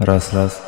Раз-раз.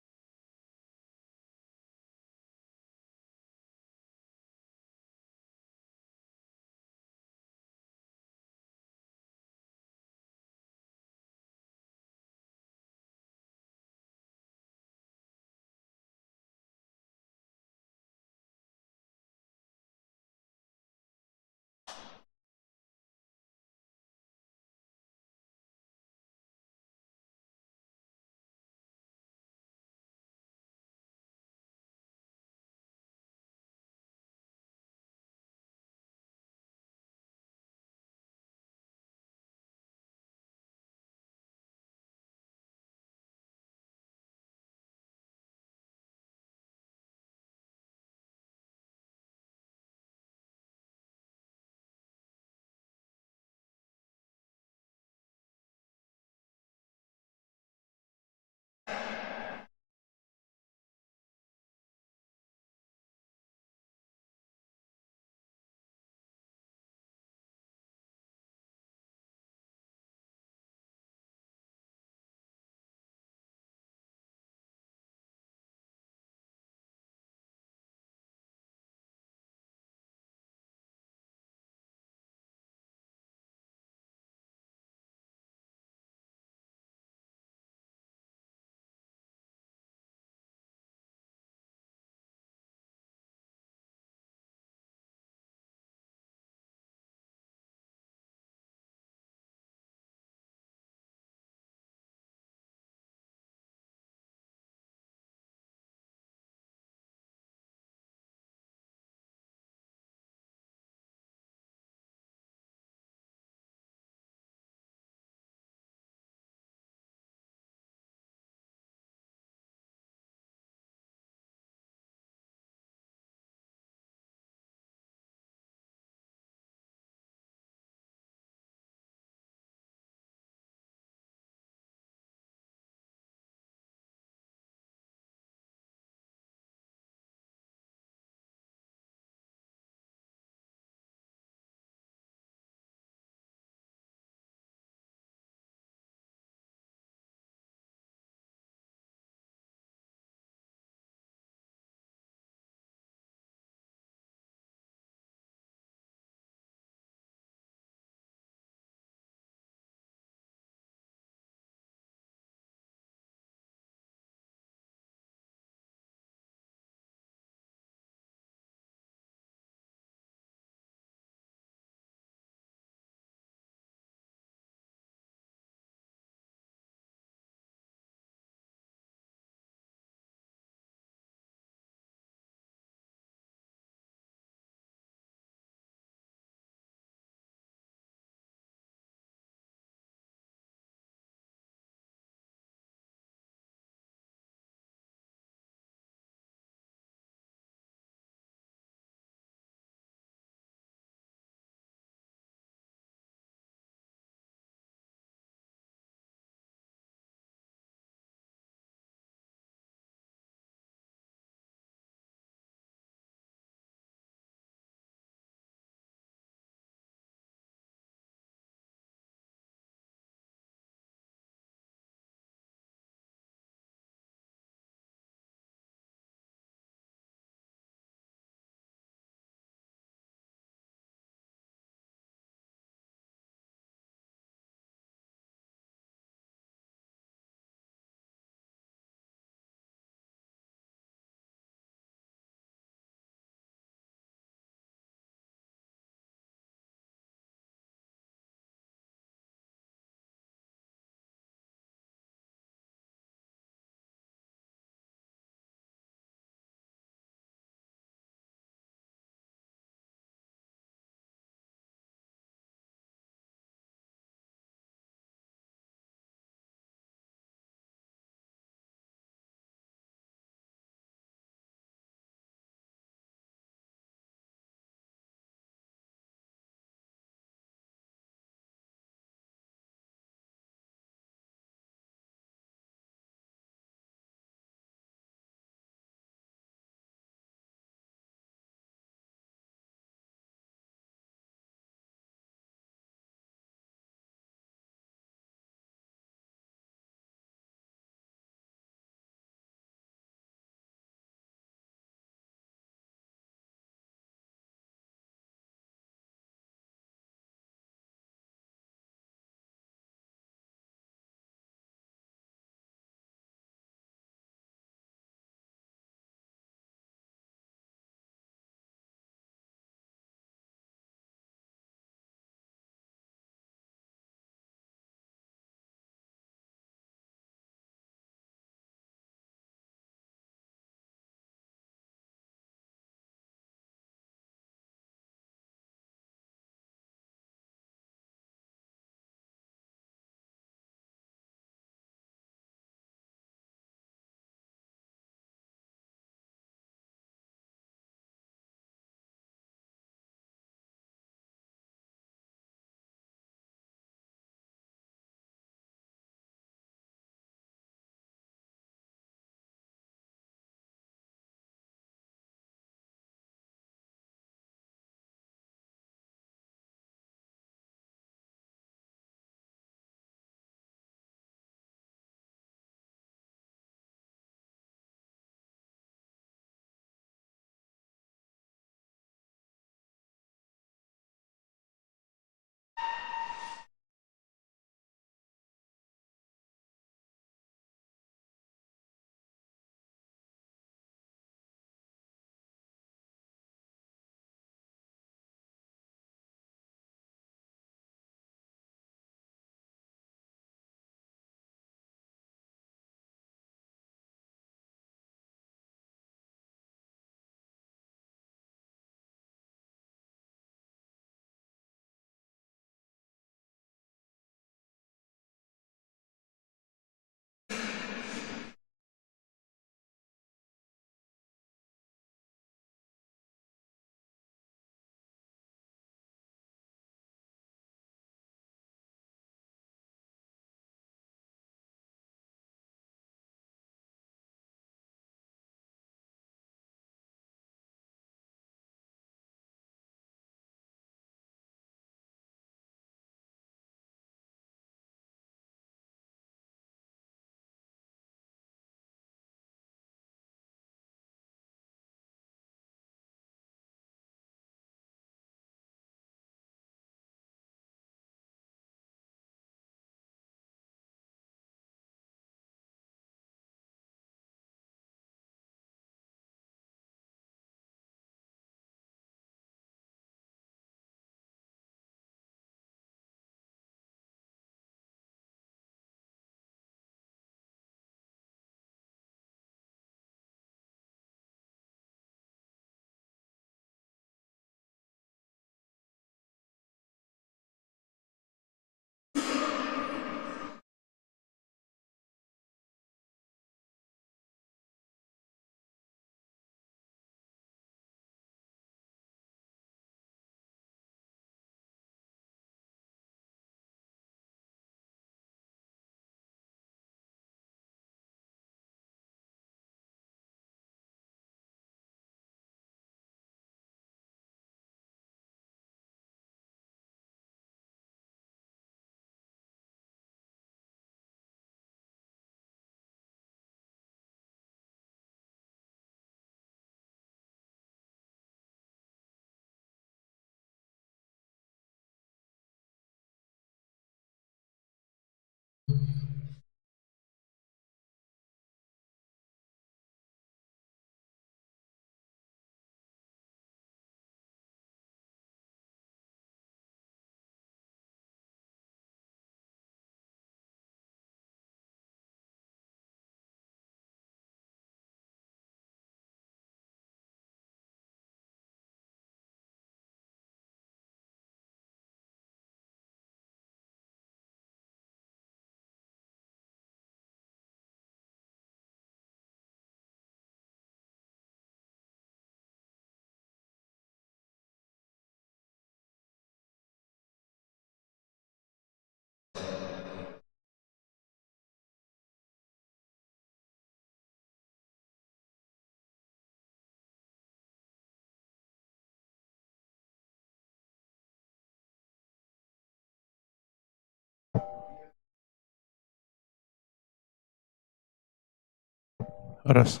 Раз.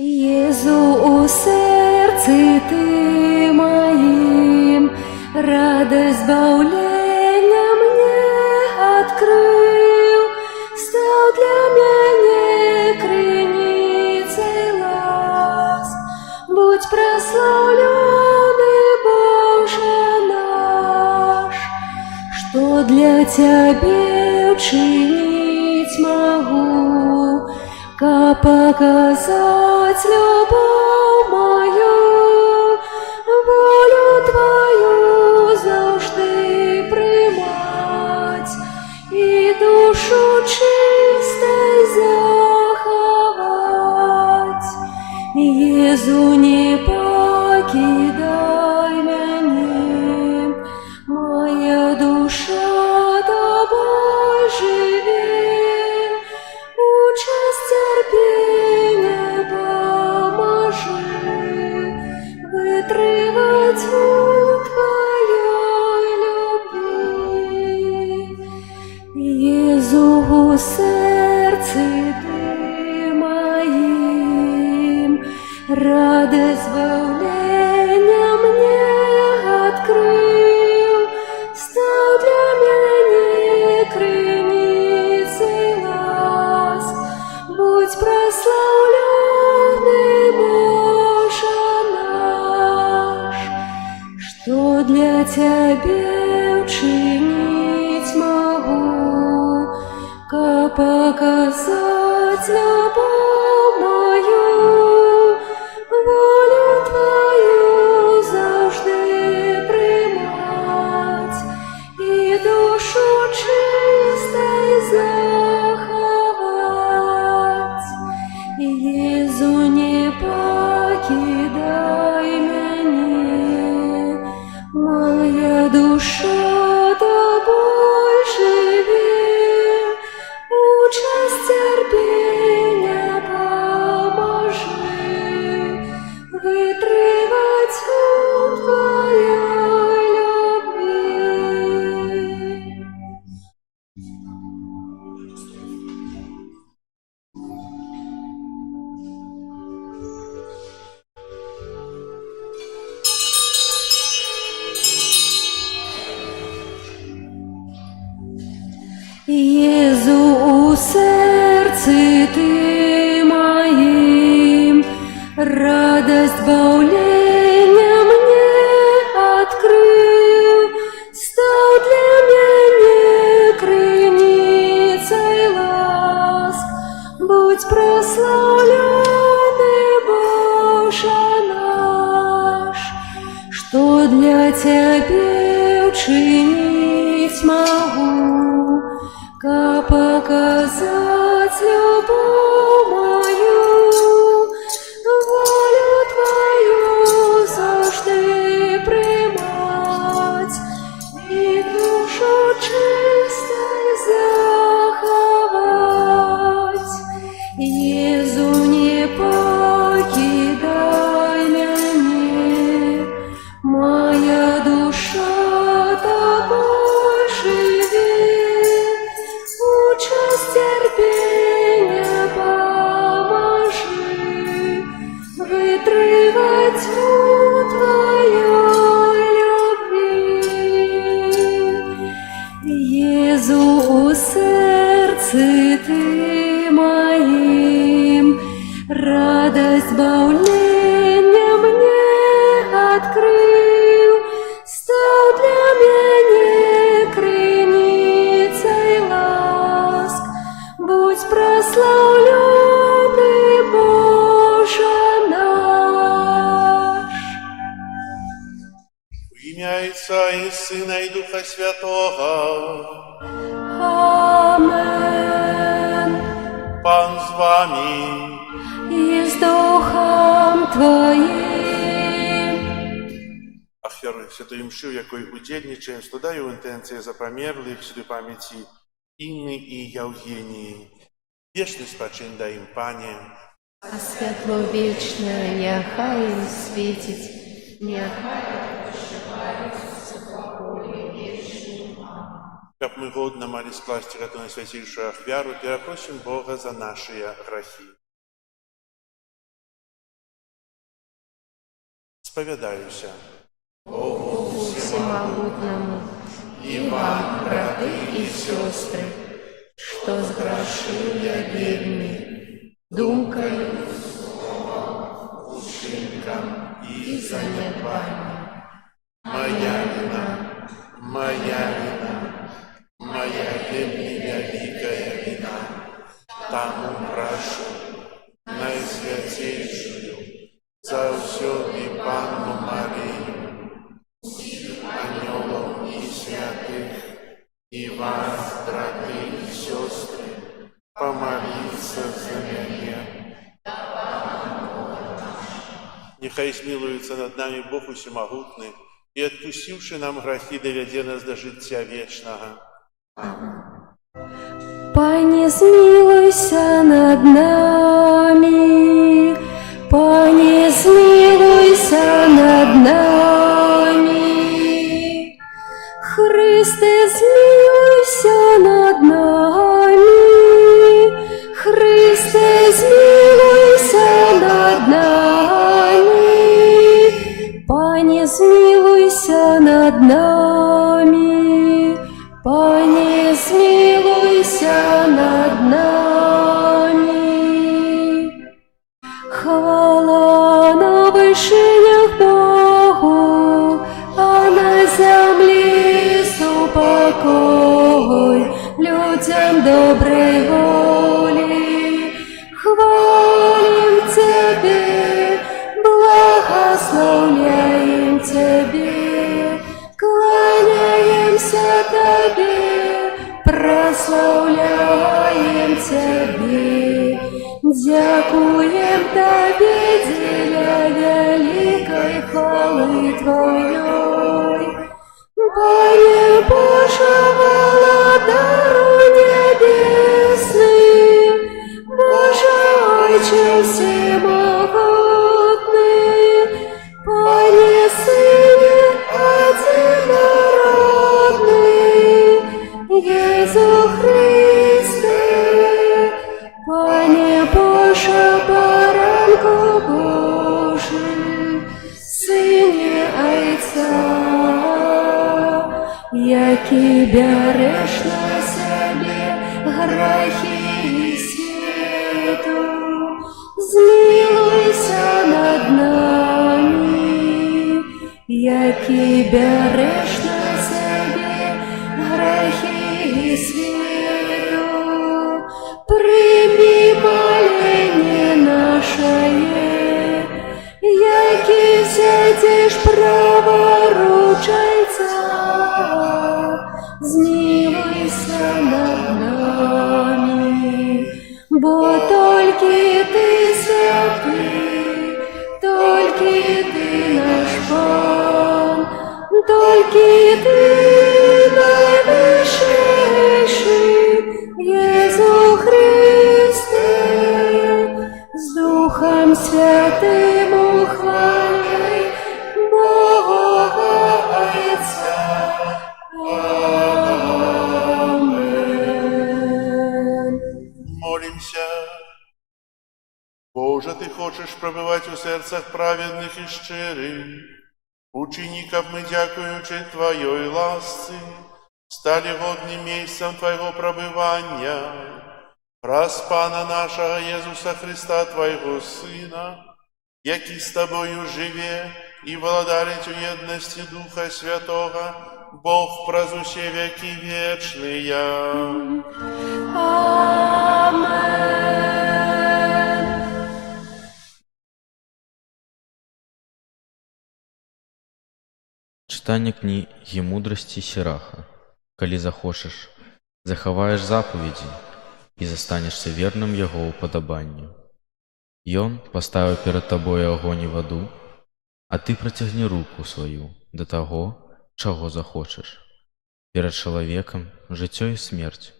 Єзу, у серці Ты моим, радость избавления мне открыл, стал для меня криницей ласк. Будь прославленный, Боже наш, что для Тебя учинить могу, как показать любовь мою, волю Твою завжди приймать и душу чистой заховать. Єзу, не покидай меня, моя душа Тобой живет. Участь терпения поможи, вытривать у Твоей любви. Єзу, у сердце Ты моим, радость избавления мне открыл, стал для меня криницей ласк. Будь прославленный, Боже наш, что для Тебя учинить могу, как показать любовь мою, волю Твою завжди приймать и душу чистой заховать. Єзу, не покидай меня, моя душа Тобой живет. Участь терпения поможи, вытривать у Твоей любви. Єзу, у серці Ти моим, радость избавления мне открыл, стал для меня криницей ласк. Будь прославленный, Боже наш, что для Тебя учинить могу, как показать любовь мою, волю Твою завжди приймать и душу чистой заховать. Єзу, не покидай меня, моя душа Тобой живет. Участь терпения поможи, вытривать у Твоей любви. Єзу, у сердце Ты моим, радость избавления мне открыл, стал для меня криницей ласк. Будь прославленный, Боже наш. В ім'я Отця і Сина і Духа Святого. Амен. Пан з вами. И с Духом Твоим. Ахвярую святою мшу, якою удільничаємо, складаю інтенції за померлих, святої пам'яті Інны і Євгенії. Вічний спачин дай їм, Пане, А святло вічне няхай їм світить, няхай как мы годно мали скласти эту наисвятейшую ахвяру, перепросим Бога за наши грехи. Споведаюся. всемогутному, и вам, браты и сестры, что сгрешил я вельми, думкою, учинком и занедбанием. Моя вина, моя вельми великая вина. Тому прошу найсвятейшую за всё и Панну Марию, анёлов и святых, и вас, браты и сестры, помолиться за меня. Нехай смилуется над нами Бог Усемогутный, и, отпустивший нам грехи, доведе нас до життя вечного. Пане, змилуйся над нами, Пане, змилуйся над нами, Христе, змилуйся над нами, Христе, змилуйся над нами, Пане, змилуйся над нами, Пане, змилуйся над нами. Хвала на вышинях Богу, а на землі супокой людям доброй воли. Хвалим Тебе, благословляем Тебе, кланяемся Тебе, прославляем Тебе, дякуем Тебе, деля великой хвалы Твоей. Пане Боже, владару небесный, Боже Отче всемогутный, Пане Сыне одинородный, Иису Христе, Пане Боже, баранку Божий, Сыне Отца, який береш на себе грехи світу, змилуйся над нами, який береш на себе грехи світу, прийми моление наше, який сидиш праворучайця, змилуйся над нами, бо тільки ти святий, тільки ти наш Пан, тільки ти найвищіший, Єсу Христе, з Духом Святим ухваляй Бога Отця. Амен. Молимся. Боже, Ты хочешь пробывать у сердцах праведных и щирых. Учини, как мы, дякуючи Твоей ласці, стали годним місцем Твоего пробывания. Раз Пана нашего Иисуса Христа, Твоего Сына, який с Тобою живе и владарить у едности Духа Святого, Бог прозусе веки вечные. Амен. Читання книги мудрости Сираха. Коли захочешь, захаваешь заповеди и застанешься верным Его уподобанию. И Он поставил перед тобой огонь и воду, а ты протягни руку свою до того, чего захочешь. Перед человеком життя и смерть,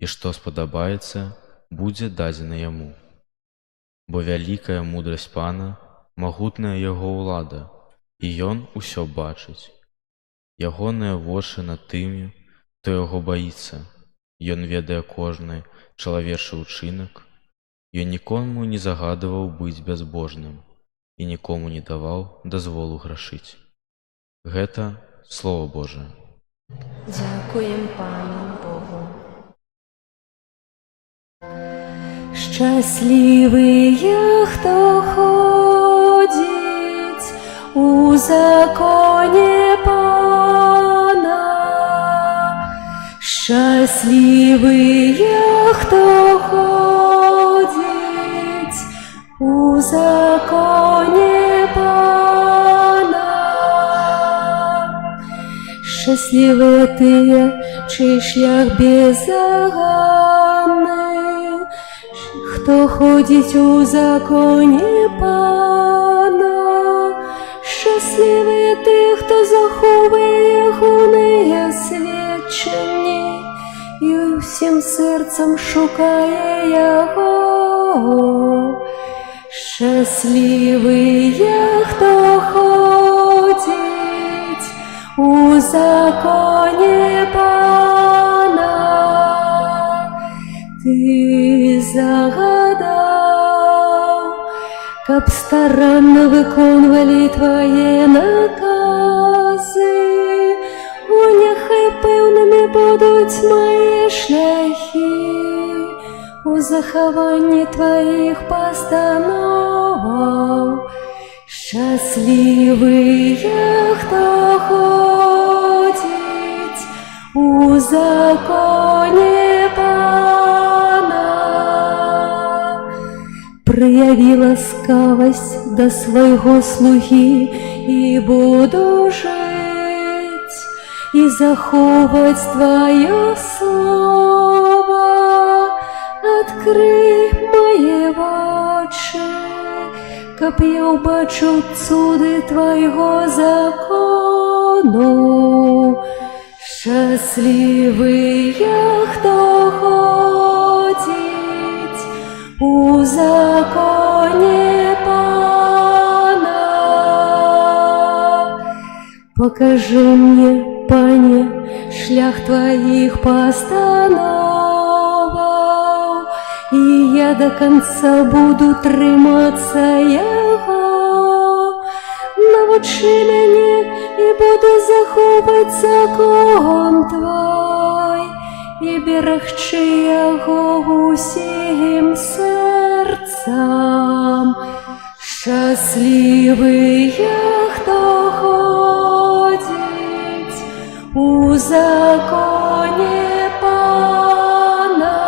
і што спадабаецца, будзе дадзена яму. Бо вялікая мудрасць Пана, магутная яго ўлада, і ён усё бачыць. Ягоныя вочы над тымі, хто яго баіцца. Ён ведае кожны чалавечы ўчынак. Ён нікому не загадываў быць бязбожным і нікому не даваў дазволу грашыць. Гэта Слово Божие. Дякуємо Пану Богу. Щасливые, хто ходить у законе Пана. Щасливые, хто ходить у законе Пана. Щасливые тыя, чий шлях бездоганний, хто ходить у законі Пана. Щасливі ті, хто заховує ягоне свідчення і усім серцем шукає його. Щасливі, хто ходить у законі Пана. Ти загадав, каб старанно виконували твої накази. О, нехай певними будуть мої шляхи у захованні твоїх постанов. Щасливий, хто ходить у законі Пана. Прояви ласкавость до свого слуги, и буду жить, и заховать твое слово. Открий мої очі, каб я убачив цуди твоего закону. Щасливий, хто ходить у законі Пана. Покажи мне, Пане, шлях твоих постанов, и я до конца буду триматися його. Навчи мене, і буду заховувати закон твой, і берегчи його усім серцем. Щасливий, хто ходить у законі Пана.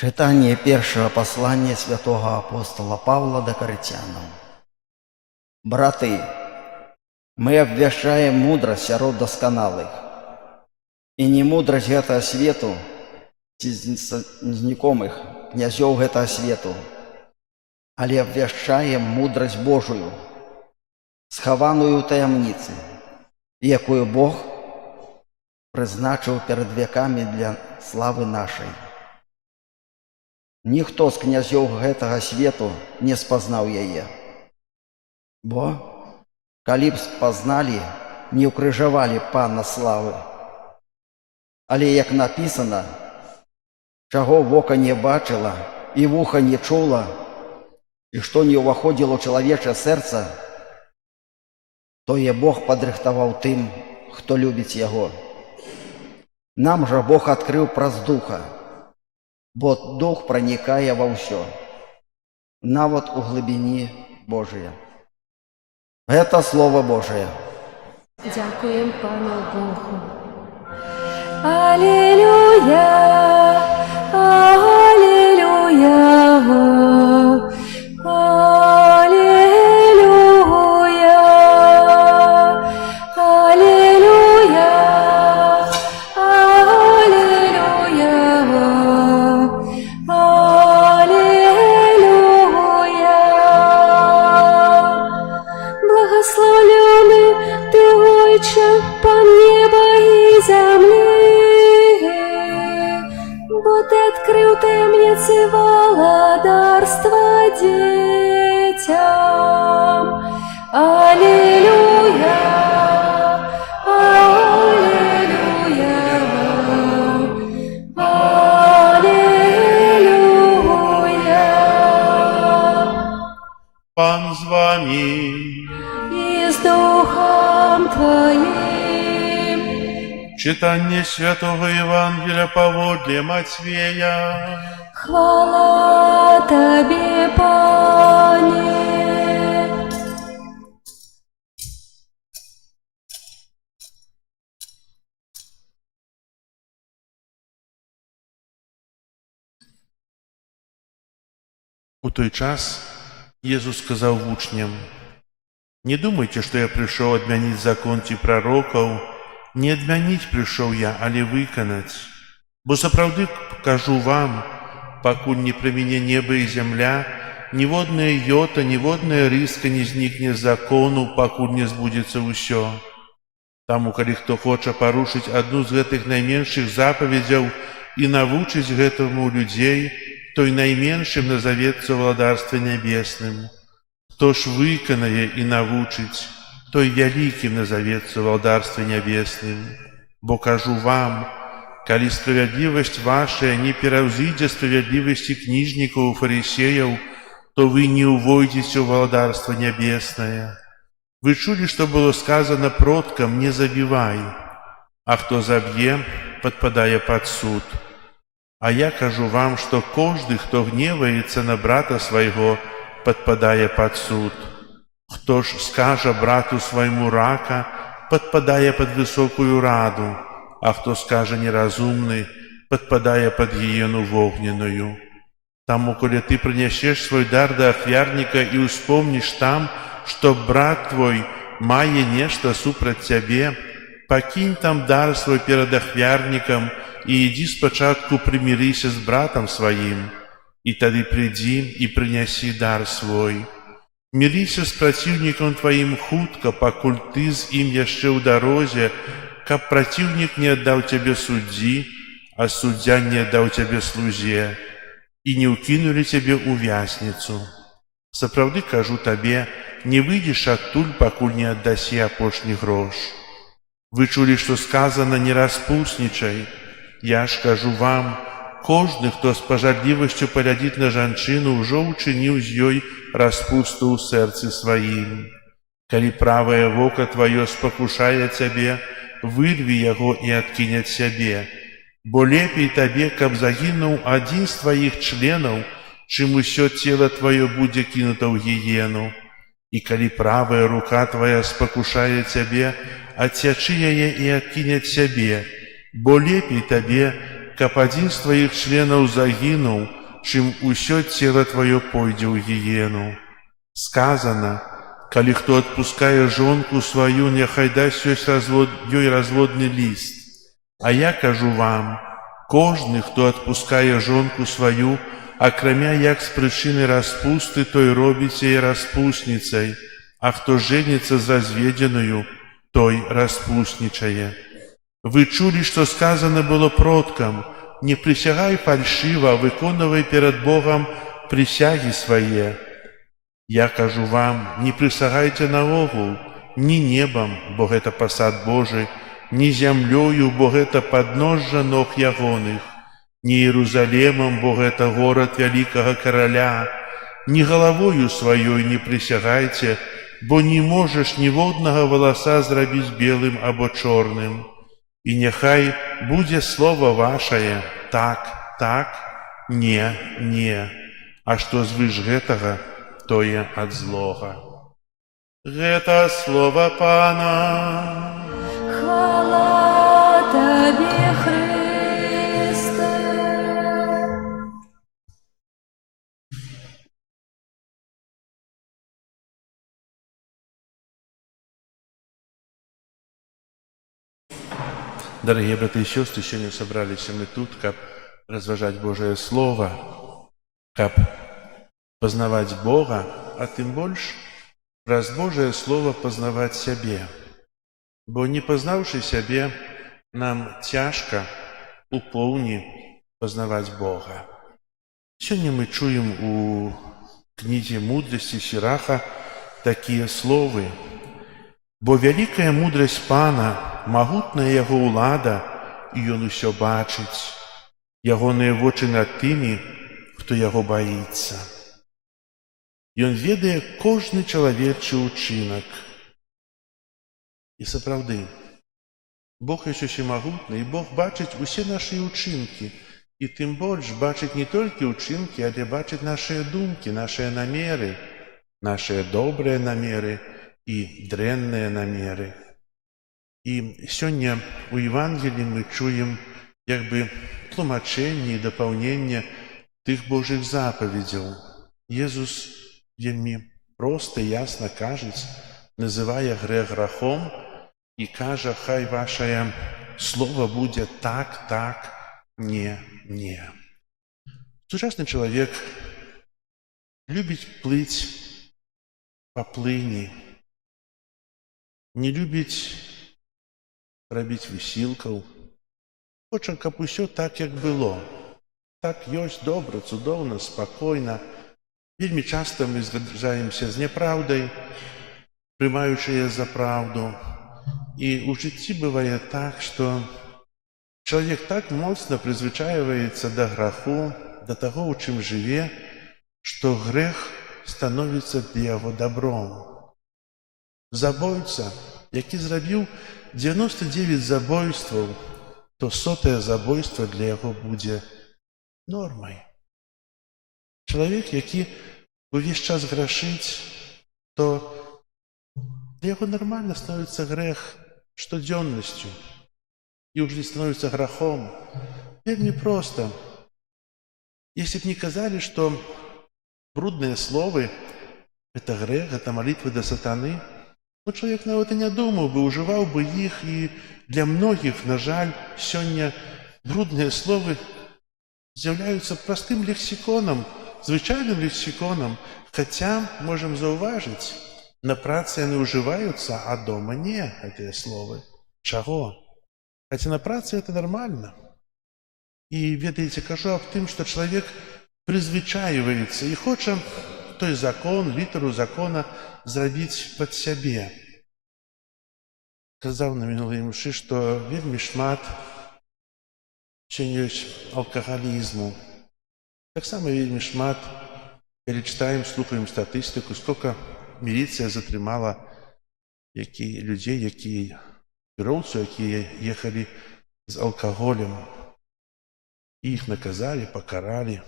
Читание первого послания святого апостола Павла до Коринтянам. Браты, мы обвещаем мудрость сирот досконалых, и не мудрость этого свету, знакомых князев этого свету, але обвещаем мудрость Божию, схованную в таємниці, якую Бог призначив перед веками для слави нашей. Ніхто з князів гэтага свету не спазнаў яе. Бо, калі б спазналі, не ўкрыжавалі Пана славы. Але, як напісана, чаго вока не бачыла і вуха не чула, і што не ўваходзіла ў чалавечае сэрца, тое Бог падрыхтаваў тым, хто любіць яго. Нам жа Бог адкрыў праз Духа, бо Дух проникае во ўсё, нават у глыбіні Божия. Это Слово Божие. Дякуємо Пану Богу. Алілюя, алілюя, алілюя, алілюя, алілюя. Открый у темницы володарство детям. Аллилуйя, аллилуйя, аллилуйя. Пан з вами. И с Духом Твоим. Читание Святого Евангелия поводле Матвея. Хвала Тебе, Пане. У той час Jesús сказал вучням: «Не думайте, что я пришел отменить закон ці пророков. Не отменить пришел я, але выконать. Бо сапраўды кажу вам, покуль не промене небо и земля, ніводная йота, ніводная рыска не зникне з закону, покуль не збудзецца ўсё. Таму, калі хто хоча парушыць адну з гэтых найменшых запаведзяў і навучыць гэтаму людзей, той найменшым назавецца ў владарстве нябесным. Хто ж выканае і навучыць, той вялікім назавецца ў владарстве нябесным. Бо кажу вам, калі справядлівасць вашая не пераўзыдзе справядлівасці кніжнікаў і фарысеяў, то вы не ўвойдзеце ў владарство нябеснае. Вы чулі, што было сказано продкам: не забівай, а хто заб'е, падпадае пад суд. А я кажу вам, што кожны, хто гневаецца на брата свайго, падпадае пад суд. Хто ж скажа брату свайму рака, падпадае пад высокую раду, а хто скажа неразумны, падпадае пад гіену вогненную. Таму, коли ты прынясеш свой дар да ахвярніка і успомніш там, што брат твой мае нешта супраць цябе, пакінь там дар свой перад ахвярнікам і ідзі спачатку прымірыся з братам сваім, і тады прыйдзі і прынясі дар свой. Мірыся з праціўнікам тваім хутка, пакуль ты з ім яшчэ ў дарозе, каб праціўнік не аддаў цябе суддзі, а суддзя не аддаў цябе слузе, і не ўкінулі цябе ў вязніцу. Сапраўды кажу табе, не выйдзеш адтуль, пакуль не аддасі апошні грош. Вы чулі, што сказана: не распуснічай. Я ж кажу вам, кожны, хто з пажадлівасцю паглядзіць на жанчыну, ўжо ўчыніў з ёй распусту ў сэрцы сваім. Калі правае вока тваё спакушае цябе, вырві яго і адкінь ад сябе. Бо лепей табе, каб загінуў адзін з тваіх членаў, чым усё цела тваё будзе кінута ў гіену. І калі правая рука твая спакушае цябе, адсячы яе і адкінь ад сябе. Бо лепей табе, каб адзін з тваіх членаў загінуў, чым усё цела тваё пойдзе ў гіену. Сказана: калі хто адпускае жонку сваю, няхай дасць ёй разводны ліст. А я кажу вам, кожны, хто адпускае жонку сваю, акрамя як з прычыны распусты, той робіць яе распусніцай, а хто жэніцца з разведзенаю, той распуснічае. Вы чулі, што сказано было продкам: не присягай фальшыва, а выконвай перад Богам присягі свае. Я кажу вам, не прысягайце наогул, ні небам, бо гэта пасад Божы, ні зямлёю, бо гэта падножжа ног ягоных, ні Іерусалемам, бо гэта горад вялікага караля, ні галавою сваёй не прысягайце, бо не можаш ніводнага валаса зрабіць белым або чорным. І няхай будзе слова вашае: так, так, не, не, а што звыш гэтага, тое ад злога. Гэта слова Пана. Хвала Тебе, Христе. Дорогие братья и сестры, сегодня собрались мы тут, каб разважать Божие Слово, каб познавать Бога, а тем больше праз Божие Слово познавать себе. Бо не познавши себе, нам тяжко у поўні пазнаваць Бога. Сёння мы чуем у кнізе мудрасці Сіраха такія словы: «Бо вялікая мудрасць Пана, магутная яго ўлада, і ён усё бачыць, ягоныя вочы над тымі, хто яго баіцца. Ён ведае кожны чалавечы ўчынак». І сапраўды, Бог ёсць усемагутны, і Бог бачыць усе нашы ўчынкі, і тым больш бачыць не толькі ўчынкі, але бачыць нашыя думкі, нашыя намеры, нашыя добрыя намеры і дрэнныя намеры. І сёння у Евангеліі мы чуем як бы тлумачэнне і дапаўненне тых Божых запаведзяў. Езус вельмі проста і ясна кажуць, называе грэх грахом і кажа: хай вашае слова будзе так, так, не, не. Сучасны чалавек любіць плыць па плыні, не любіць рабіць высілкаў, хоча, каб усё так, як было. Так ёсць добра, цудоўна, спакойна. Вельмі часта мы згаджаемся з няпраўдай, прымаючы яе за праўду. І ў жыцці бывае так, што чалавек так моцна прызвычайваецца да граху, да таго, у чым жыве, што грэх становіцца для яго добром. Забойца, які зрабіў 99 забойстваў, то 100-е забойства для яго будзе нормай. Чалавек, які увесь час грашыць, то для яго нармальна становіцца грэх штодзённасцю і ўжо не становіцца грахом. Вельмі проста. Если б не казалі, што брудныя словы — это грэх, это малітвы да сатаны, то чалавек нават і не думаў бы, ужываў бы іх, і для многіх, на жаль, сёння брудныя словы з'яўляюцца простым лексіконам, звычайным лексіконам, хаця можам заўважыць, на працы яны ўжываюцца, а дома не, гэтыя словы. Чаго? Хаця на працы это нормально. І, ведаеце, кажу аб тым, што чалавек прызвычайваецца і хоча той закон, літару закона зрабіць пад сябе. Казаў на мінулай мшы, што вельмі шмат сёння ёсць алкагалізму. Таксама вельмі шмат, калі чытаем, слухаем статыстыку, сколько міліцыя затрымала людзей, кіроўцаў, якія ехалі з алкаголем. Іх наказалі, пакаралі.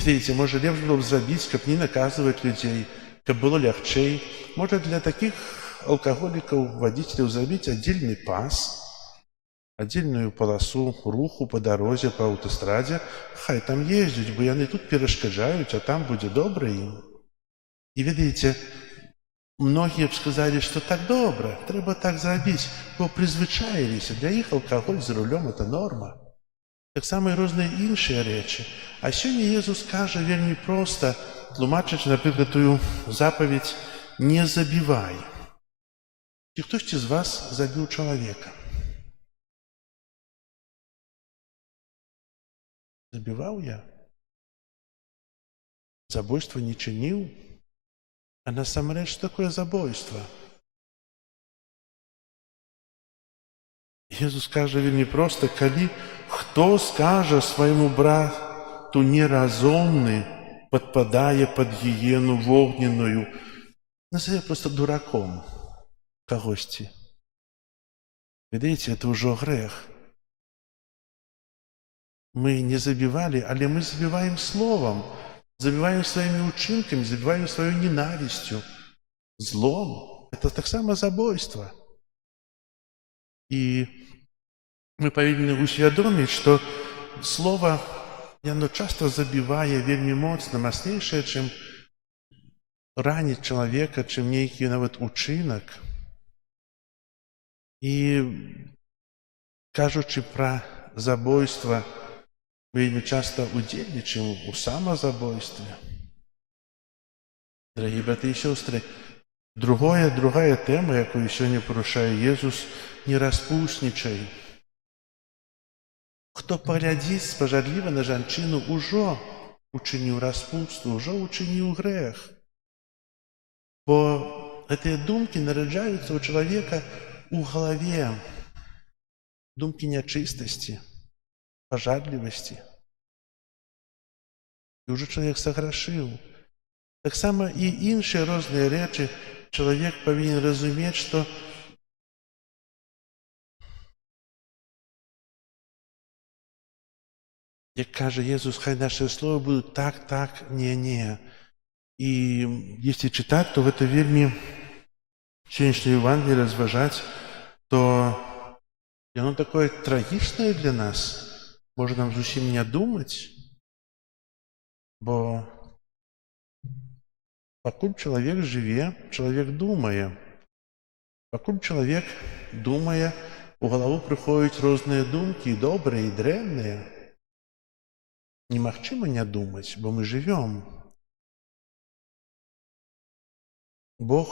Ведаеце, можа, лепш было б зрабіць, каб не наказваць людзей, каб было лягчэй. Можа, для такіх алкаголікаў, вадзіцеляў зрабіць аддзельны пас, аддзельную паласу руху па дарозе, па аўтастрадзе. Хай там ездзяць, бо яны тут перашкаджаюць, а там будзе добра ім. І ведаеце, многія б сказалі, што так добра, трэба так зрабіць, бо прызвычаіліся, для іх алкаголь за рулём — это норма. Таксама і розныя іншыя рэчы. А сёння Езус кажа вельмі проста, тлумачачы, напрыклад, тую запаведь «не забівай». Ці хтосьці з вас забіў чалавека? Забіваў я? Забойства не чыніў? А насамрэч, што такое забойства? Езус кажа вельмі проста: калі хто скажа свайму брату неразумны, падпадае пад гіену вогненную, назове проста дураком кагосьці. Ведаеце, это ўжо грэх. Мы не забівалі, але мы забіваем словам, забіваем сваімі ўчынкамі, забіваем сваёй ненавісцю, злом. Это таксама забойства. І мы павінны усвядоміць, што слова, яно часта забівае вельмі моцна, мацнейшае, чым раніць чалавека, чым нейкі нават учынак. І кажучы пра забойства, мы вельмі часта удзельнічаем у самазабойстве. Дарагія браты і сёстры, другая тэма, якую сёння парушае Езус — не распуснічай. хто паглядзіць спажадліва на жанчыну, ужо учыніў распуцтва, ужо учыніў грэх. Бо гэтыя думкі нараджаюцца ў чалавека ў галаве, думкі нячыстасці, пажадлівасці. І ўжо чалавек саграшыў. Таксама і іншыя розныя рэчы чалавек павінен разумець, што як кажа Езус, хай наши словы будут так, так, не. И если читать, то в это вельми сегодняшнее Евангелие разважать, то оно такое трагичное для нас. Может нам зусім не думать, бо пакуль человек живе, человек думае. Пакуль человек думае, у голову приходят разные думки, добрые и дрэнныя. Немагчыма не думаць, бо мы жывём. Бог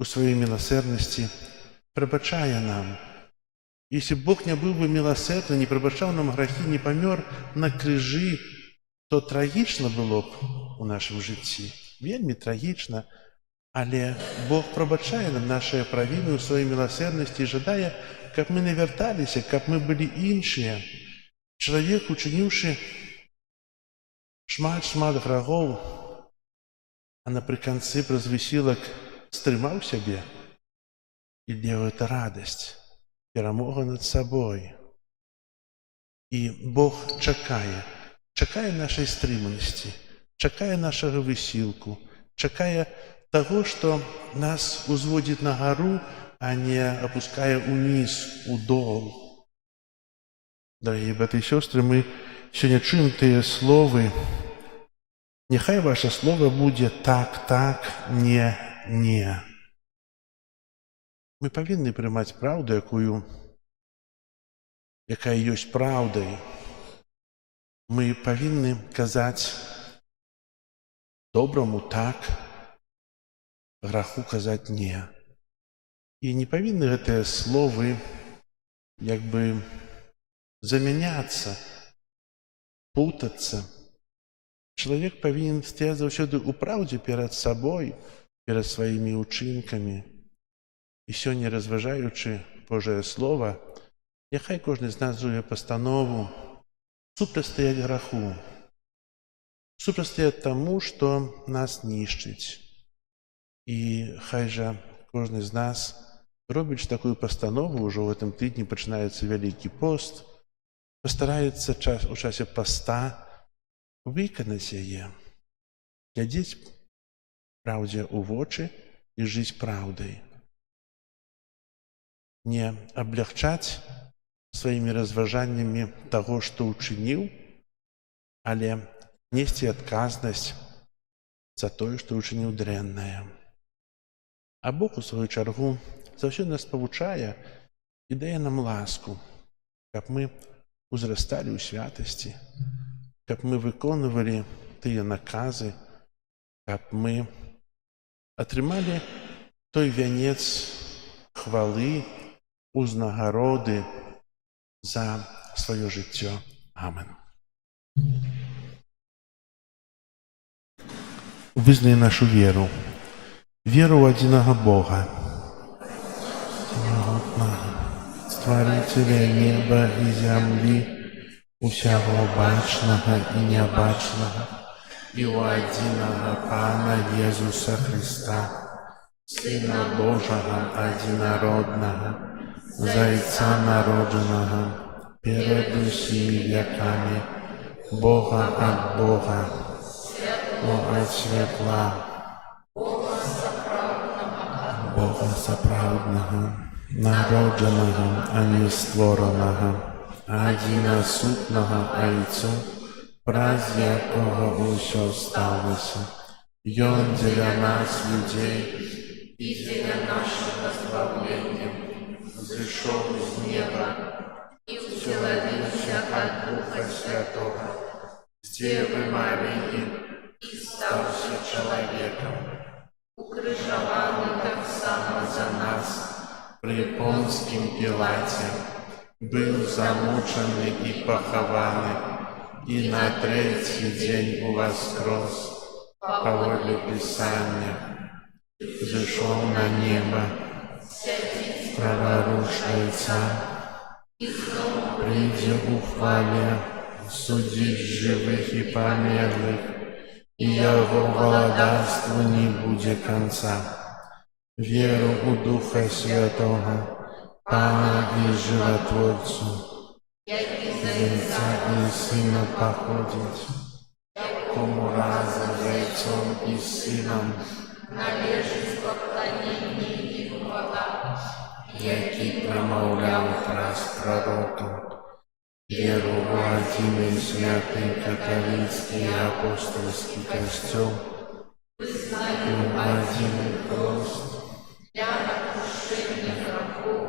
у сваёй міласэрнасці прабачае нам. Если Бог не быў бы міласэрны, не прабачаў нам грахі, не памёр на крыжы, то трагічна было б у нашым жыцці. Вельмі трагічна, але Бог прабачае нам нашыя правіны ў сваёй міласэрнасці і жадае, каб мы навярталіся, каб мы былі іншыя. Чалавек, учыніўшы шмат грахоў, а напрыканцы праз высілак стрымаў сябе, і для яго гэта радасць, перамога над сабой. І Бог чакае нашай стрыманасці, чакае нашага высілку, чакае таго, што нас узводзіць на гару, а не апускае ўніз, у дол. Дорогие братья и сестры, мы сегодня чуем тыя словы. Нехай ваше слово будет так, не. Мы павінны прымаць праўду, якая ёсць праўдай. Мы павінны казаць добраму так, граху казаць не. І не павінны гэтыя словы як бы заменяться, путаться. Человек повинен стоять заўсёды ў праўдзе перад сабой, перад сваімі ўчынкамі. І сёння, разважаючы Божае Слово, няхай кожны з нас зробіць пастанову супрацьстаяць граху, супрацьстаяць таму, што нас нішчыць. І хай жа кожны з нас робіць такую пастанову, ўжо ў гэтым тыдні пачынаецца Вялікі пост, пастараецца у часе паста выканаць яе, глядзець праўдзе ў вочы і жыць праўдай. Не аблягчаць сваімі разважаннямі таго, што ўчыніў, але несці адказнасць за тое, што ўчыніў дрэннае. А Бог, у сваю чаргу, заўсёды нас павучае і дае нам ласку, каб мы узрасталі ў святасці, каб мы выконвалі тыя наказы, каб мы атрымалі той вянец хвалы, узнагароды за сваё жыццё. Амен. Вызнай нашу веру. Веру ў адзінага Бога, Стварителя неба і зямлі, усяго бачнага і нябачнага, і ў адзінага Пана Езуса Христа, Сына Божага адзінароднага, Зайца народжанага, перад усімі вякамі, Бога ад Бога, ад святла, Бога сапраўднага, народжанага, а не створанага, адзінасутнага Айцу, праз якога ўсё сталася. Ён дзеля нас, людзей, і дзеля нашага збавлення зышоў з неба і уселавіўся ад Духа Святога, з Дзевы Марыі і стаўся чалавекам, укрыжаваны таксама за нас, при Понскім Пілаце, быў замучаны і пахаваны, і на трэці дзень уваскрос, паводле Пісання, зышоў на неба, праваруч Айца, прыйдзе ў хвале, судзіць жывых і памерлых, і яго валадарству не будзе канца. Веру у Духа Святого, Пана і Жыватворцу, з Айца і Сына паходзіць, кому разам з Айцом і Сынам належыць пакланенне і хвала, які прамаўляў праз прарокаў. Веру ў адзіны святы каталіцкі і апостольскі касцёл, у адзіны хрост, для адпушчэння грахоў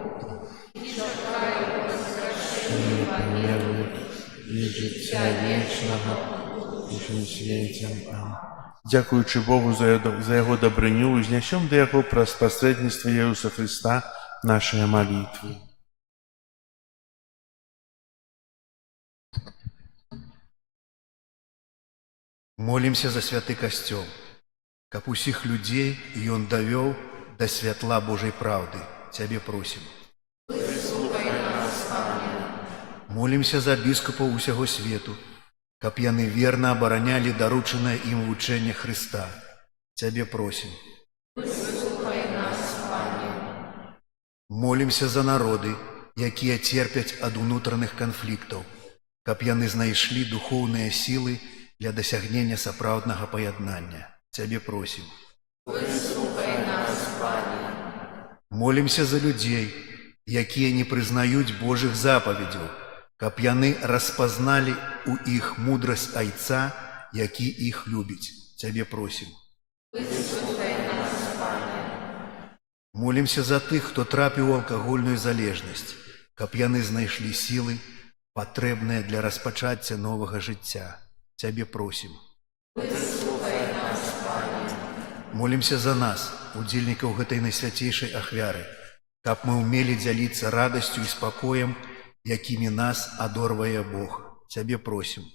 і чакаю воскрэсення памерлых і жыцця вечнага у свеце. Дзякуючы Богу за яго дабрыню, узнясём да яго праз пасрэдніцтва Іисуса Христа нашыя малітвы. Молімся за святы касцёл, каб усіх людзей ён давёў да святла Божай праўды. Цябе просім. Молімся за біскупаў усяго свету, каб яны верна абаранялі даручанае ім вучэнне Хрыста. Цябе просім. Молімся за народы, якія церпяць ад унутраных канфліктаў, каб яны знайшлі духоўныя сілы для дасягнення сапраўднага паяднання. Цябе просім. Молімся за людзей, якія не прызнаюць Божых запаведзяў, каб яны распазналі ў іх мудрасць Айца, які іх любіць. Цябе просім. Молімся за тых, хто трапіў у алкагольную залежнасць, каб яны знайшлі сілы, патрэбныя для распачацця новага жыцця. Цябе просім. Молімся за нас, удзельнікаў гэтай найсвяцейшай ахвяры, каб мы ўмелі дзяліцца радасцю і спакоем, якімі нас адорвае Бог. Цябе просім.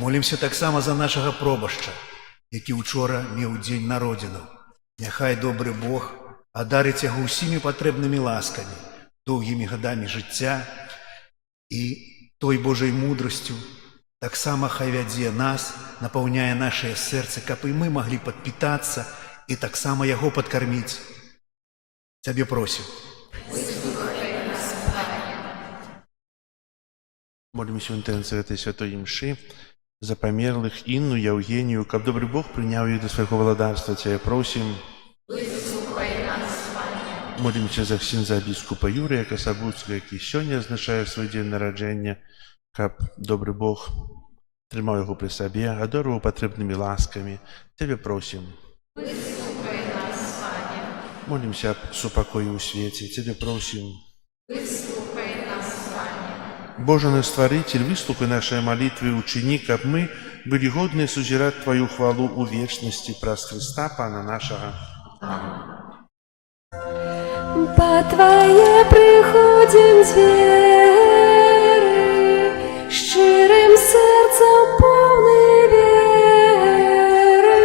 Молімся таксама за нашага пробашча, які учора меў дзень народзінаў. Няхай добры Бог адарыць яго ўсімі патрэбнымі ласкамі, доўгімі гадамі жыцця і той Божай мудрасцю. Таксама хай вядзе нас, напаўняе нашае сэрцы, каб і мы маглі падпітацца і таксама яго падкарміць. Цябе просім. Молімся ў інтэнцыі гэтай святой імшы за памерлых Інну, Яўгенію, каб добры Бог прыняў іх да свайго валадарства. Цябе просім. Молімся за ксяндза біскупа Юрыя Касабуцкага, які сёння адзначае свой дзень нараджэння, каб добры Бог трымаў яго пры сабе, адорваў патрэбнымі ласкамі. Цябе просім. Молімся аб супакоі ў свеце. Цябе просім. Божа наш Стварыцель, выслухай нашыя малітвы, учыні, каб мы былі годныя сузіраць Тваю хвалу ў вечнасці праз Хрыста, Пана нашага. Амінь. По Твоей приходим з веры, щирым сердцем полной веры,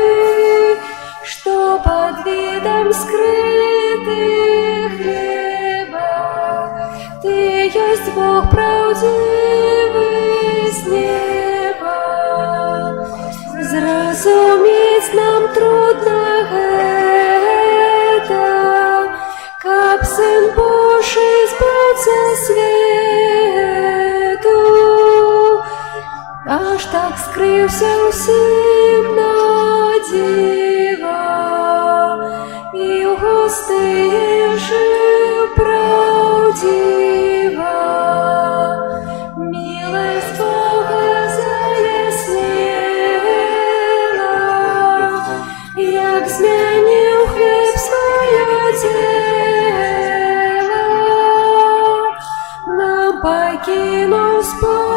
что под видом скрытых хлеба Ты есть Бог правдивый с неба. Зразумець нам трудно гэта, каб Сын Божий збаўца свету, аж так скрыўся ўсім на дзіва, і ў густыя жыў праўдзіва. Міласць Бога заяснела, як змяніў хлеб сваё цела, нам пакінуў спожываці,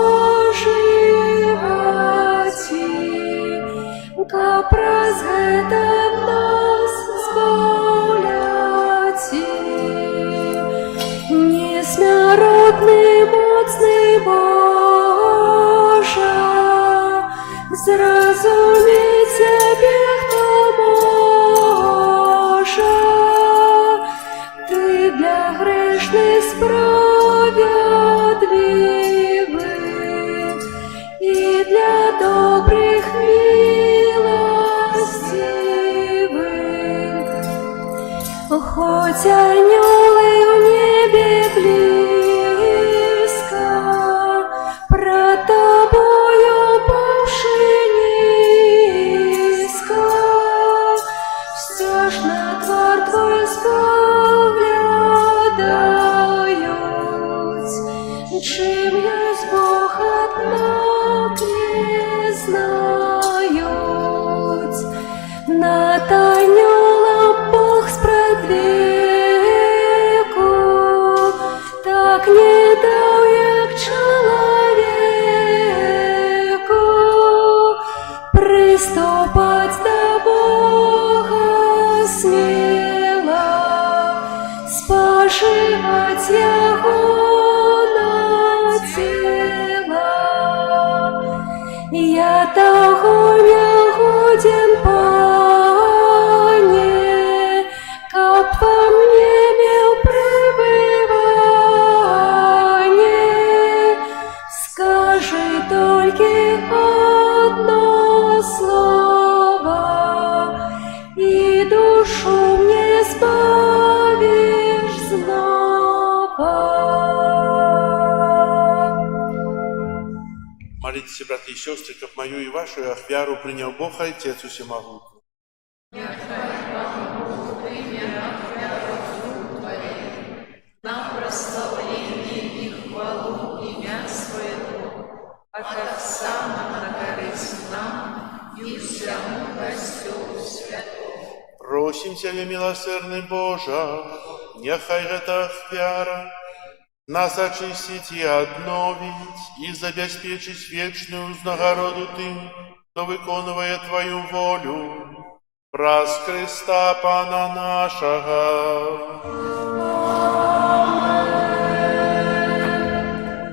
каб праз гэта нас збаўляці. одно слово, и душу мне избавишь снова. Молитесь, братья и сестры, как мою и вашу ахвяру принял Бог Отец Всемогутний. Просим Тебя, милосердный Боже, нехай эта ахвяра нас очистить и обновить, и забеспечить вечную нагороду тым, кто выконывает Твою волю. Праз Христа Пана нашего.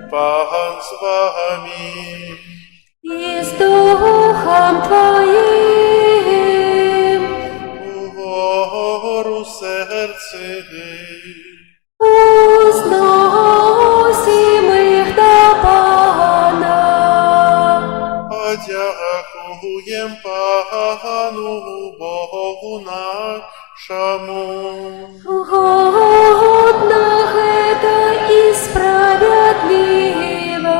Пан с вами. И с Духом Твоим Угору сердце. узносим их до Пана. Подякуем Пану Богу нашему. Годно это и справедливо.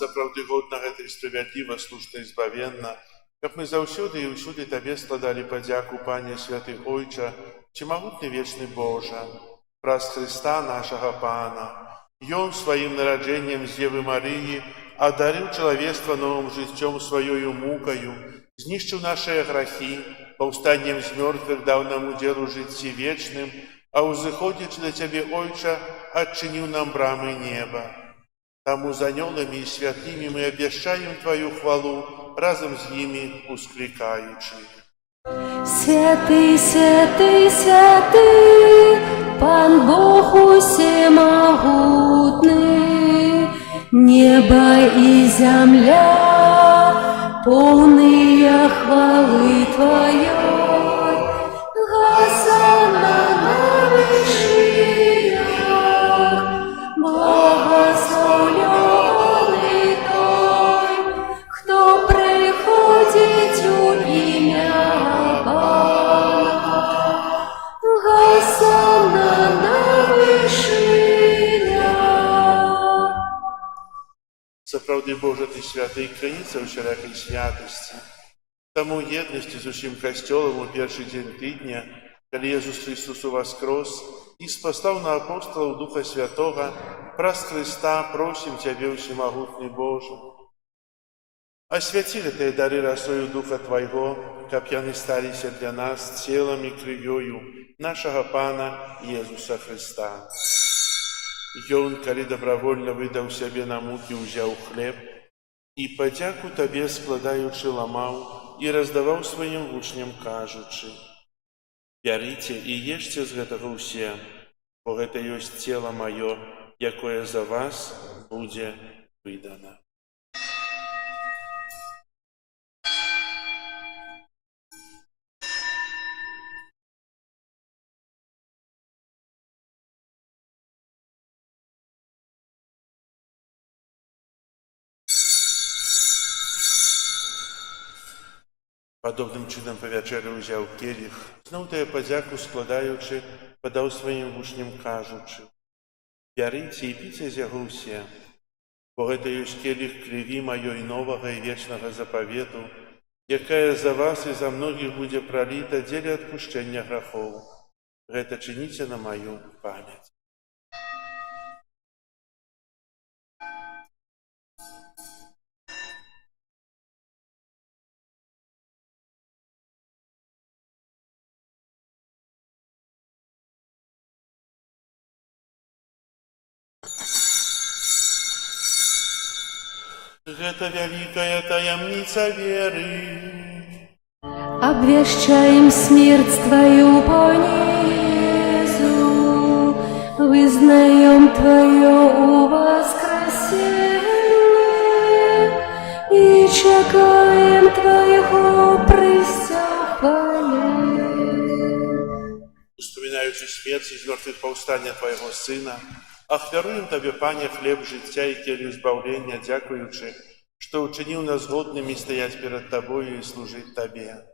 Сапраўды годна гэта і справядліва, слушна і збавенна, каб мы заўсёды і ўсюды Табе складалі падзяку, Пане святы Ойча, всемагутны вечны Божа, праз Христа нашага Пана. Ён сваім нараджэннем з Евы Марыі адарыў чалавецтва новым жыццём сваёю мукаю, знішчыў нашыя грахі, паўстаннем з мёртвых даў нам удзел у жыцці вечным, а ўзыходзячы да Цябе, Ойча, адчыніў нам брамы неба. Таму з анёламі і святымі мы абвяшчаем Тваю хвалу, разам з імі усклікаючы. Святый, святый, святый, Пан Бог усемогутный, небо и земля, полные хвалы Твоей. Госанна на вышиях, благословленный Той, кто приходит у имя Бога. Госанна на вышиях. Сапраўды, Божа, Ты святы і крыніца ўсялякай святасці. Таму еднасці з усім касцёлам у першы дзень тыдня, калі Езус Христос уваскрос і спаслаў на апостолаў Духа Святога, праз Христа просім Цябе, всемагутны Боже. Асвяці гэтыя дары расою Духа Твайго, каб яны сталіся для нас целам і крывёю нашага Пана Езуса Христа. Ён, калі добравольна выдаў сябе на мукі, узяў хлеб і падзяку Табе складаючы ламаў і раздаваў сваім вучням, кажучы: «Бярыце і ешце з гэтага ўсе, бо гэта ёсць цела маё, якое за вас будзе выдана». Падобным чынам па вячэры ўзяў келіх, зноў тая падзяку складаючы, падаў сваім вучням, кажучы: «Бярыце і піце з яго ўсе, бо гэта ёсць келіх крыві маёй новага і вечнага запавету, якая за вас і за многіх будзе праліта дзеля адпушчэння грахоў. Гэта чыніце на маю памяць». Гэта вялікая таямніца веры. Обвещаем смерть Твою, Понизу, вызнаем Твое воскресенье и чекаем Твоего присягания. Успоминаючи смерть смерти из мертвых повстання Твоего Сына, ахвяруем Тебе, Пане, хлеб життя и келью избавления, дякуючи, что учинил нас годными стоять перед Тобою и служить Тебе.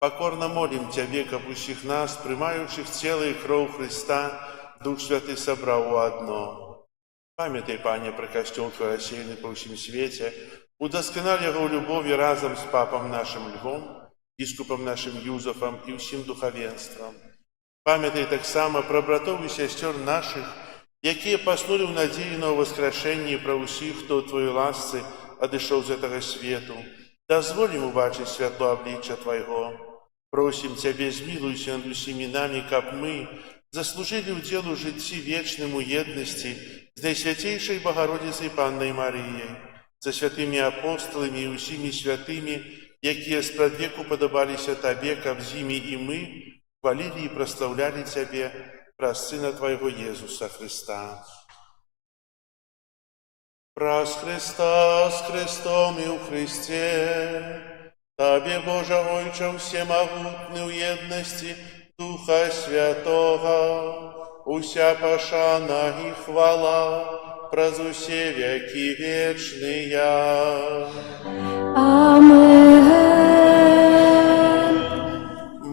Покорно молим Тебе, капущих нас, примающих тело и кровь Христа, Дух Святый собрал у одно. Памятай, Пане, про костел Твой рассеянный по всем свете, удосконали его любови разом с Папом нашим Львом, Біскупом нашим Юзофом и всім духовенством. Памятай так само про братов и сестер наших, які поснули в надії на воскрешення і про усіх, хто у Твоїй ласці одійшов з этого свету. Дозволь им убачить святло обличчя Твоего. Просим Тебе, змилуйся над усіми нами, как мы заслужили уделу житті вечному єдності з Найсвятейшей Богородицей Панной Марією, за святими апостолами і усіми святими, якія спрадвеку подобалися Тебе, каб з ими і ми хвалили і прославляли Тебе праз Сына Твоего Иисуса Христа. Праз Христа с Христом и у Христе, Тебе, Боже Ойче, всемогутный в едности Духа Святого, уся пошана и хвала, праз усе веки вечные. Амен.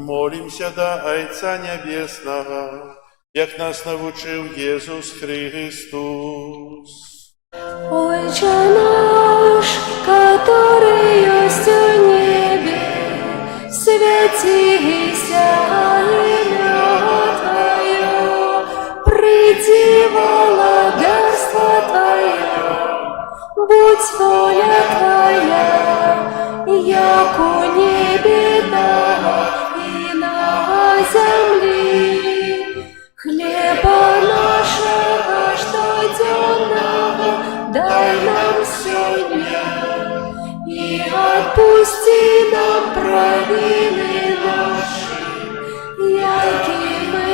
Молимся до Отца Небесного, як нас навчив Єсус Христос. Отче наш, который есть в небе, святися имя Твое, приди владарство Твое, будь воля Твоя, як у небе, так и на земле. Хлеба нашего штоденного дай нам сегодня, и отпусти нам провины наши, яки мы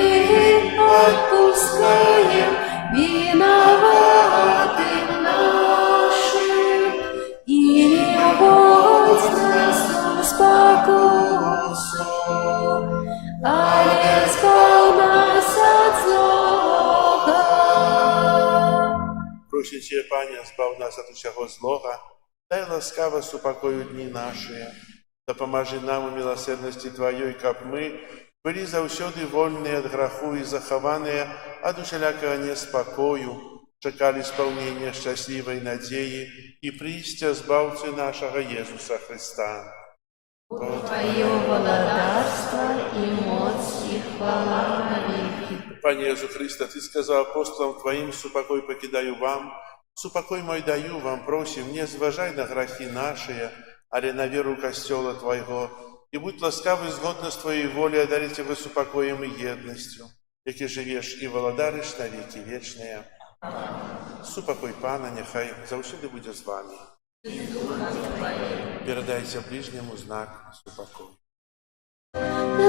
отпускаем виноватым нашим, и не вводь нас в спокусу, але избавь нас от злого. Просим Тебе, Пане, збав нас от усього злога, дай ласкаво супокою дні наші, допоможи нам у милосердности Твоей, как мы были завсёды вольные от греху и захованные от усялякого неспокою, чекали исполнения счастливой надеи и пристя Збавцы нашего Иисуса Христа. Твое владарство и моц и хвала навеки. Пане Иисус Христе, Ты сказал апостолам Твоим, супокой покидаю вам, супокой мой даю вам, просим, не зважай на грехи наши, але на веру костела Твоего, и будь ласкавый згодно с Твоей волей одарить Его супокоем и едностью, яки живешь и володаришь на веки вечные. Супокой Пана, нехай завсюди буде з вами. Передайте ближнему знак супокою.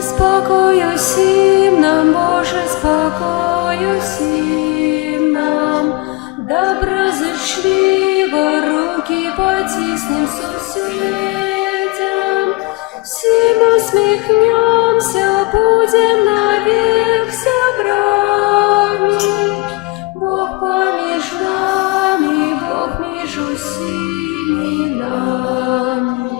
Спокою всім нам, Боже, спокою всім нам, доброзичливо руки потиснем сусідям, всім усміхнемся, будем навек собрани, Бог поміж нами, Бог між усіми нами.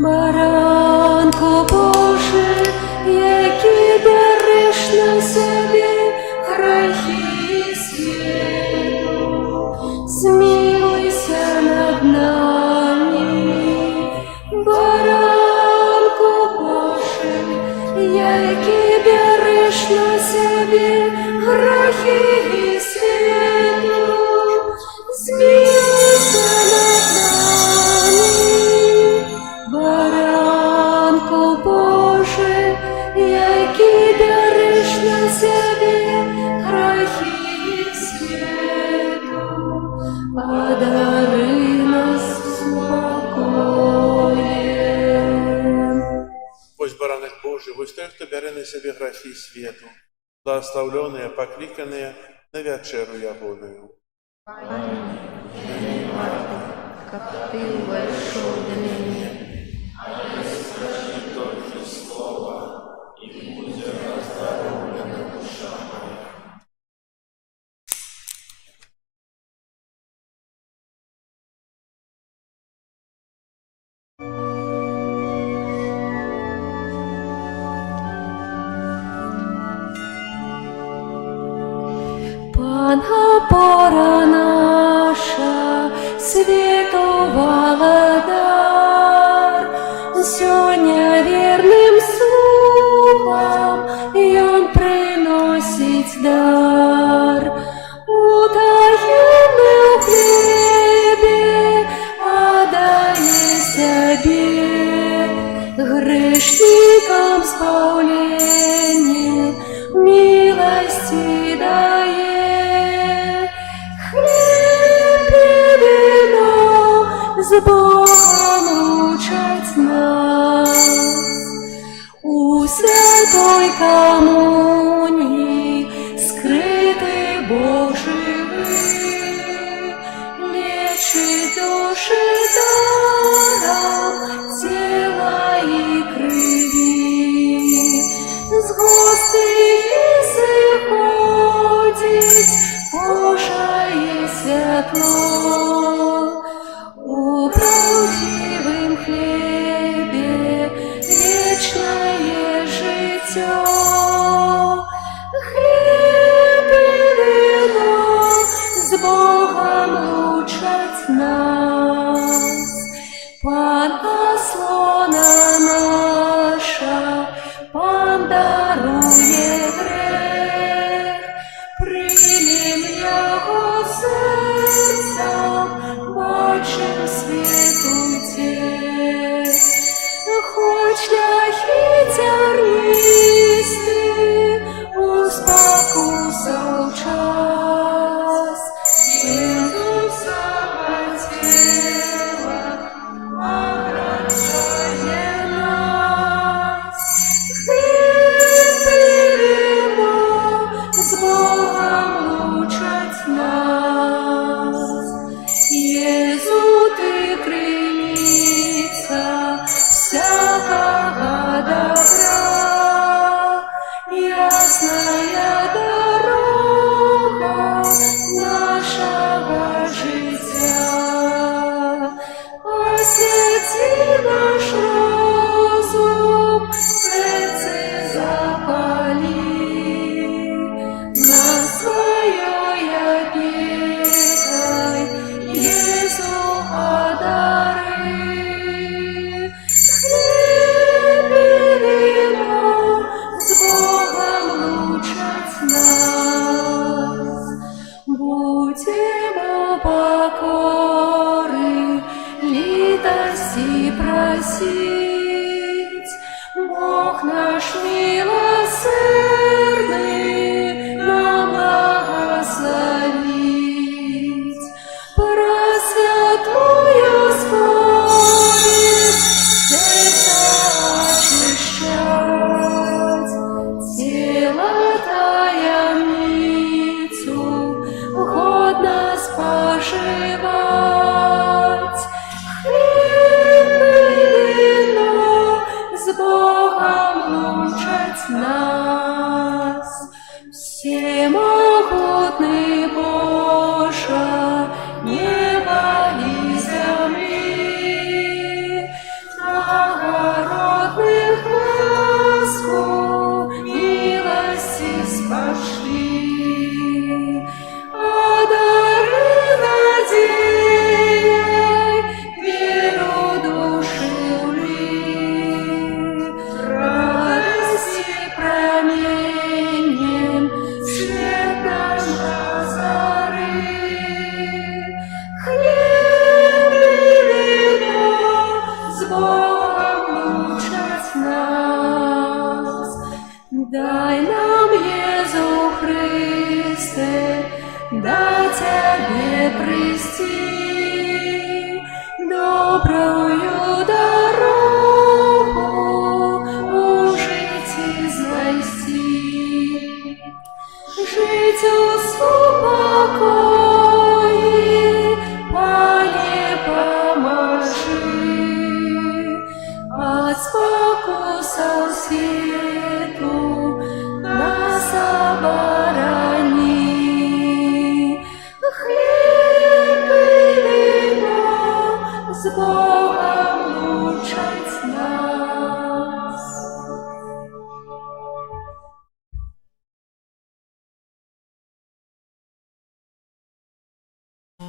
Баранку Боже, який береш на себе грехи світу, змилуйся над нами. Баранку Боже, який береш на себе грехи світу, змилуйся над нами. Баранку Боже, який береш на себе грехи світу, одари нас спокоєм. Ось баранок Божий, ось той, хто бере на себе грехи світу, благословленные, покликанные на вечеру ягодную. Как ты вошел до меня.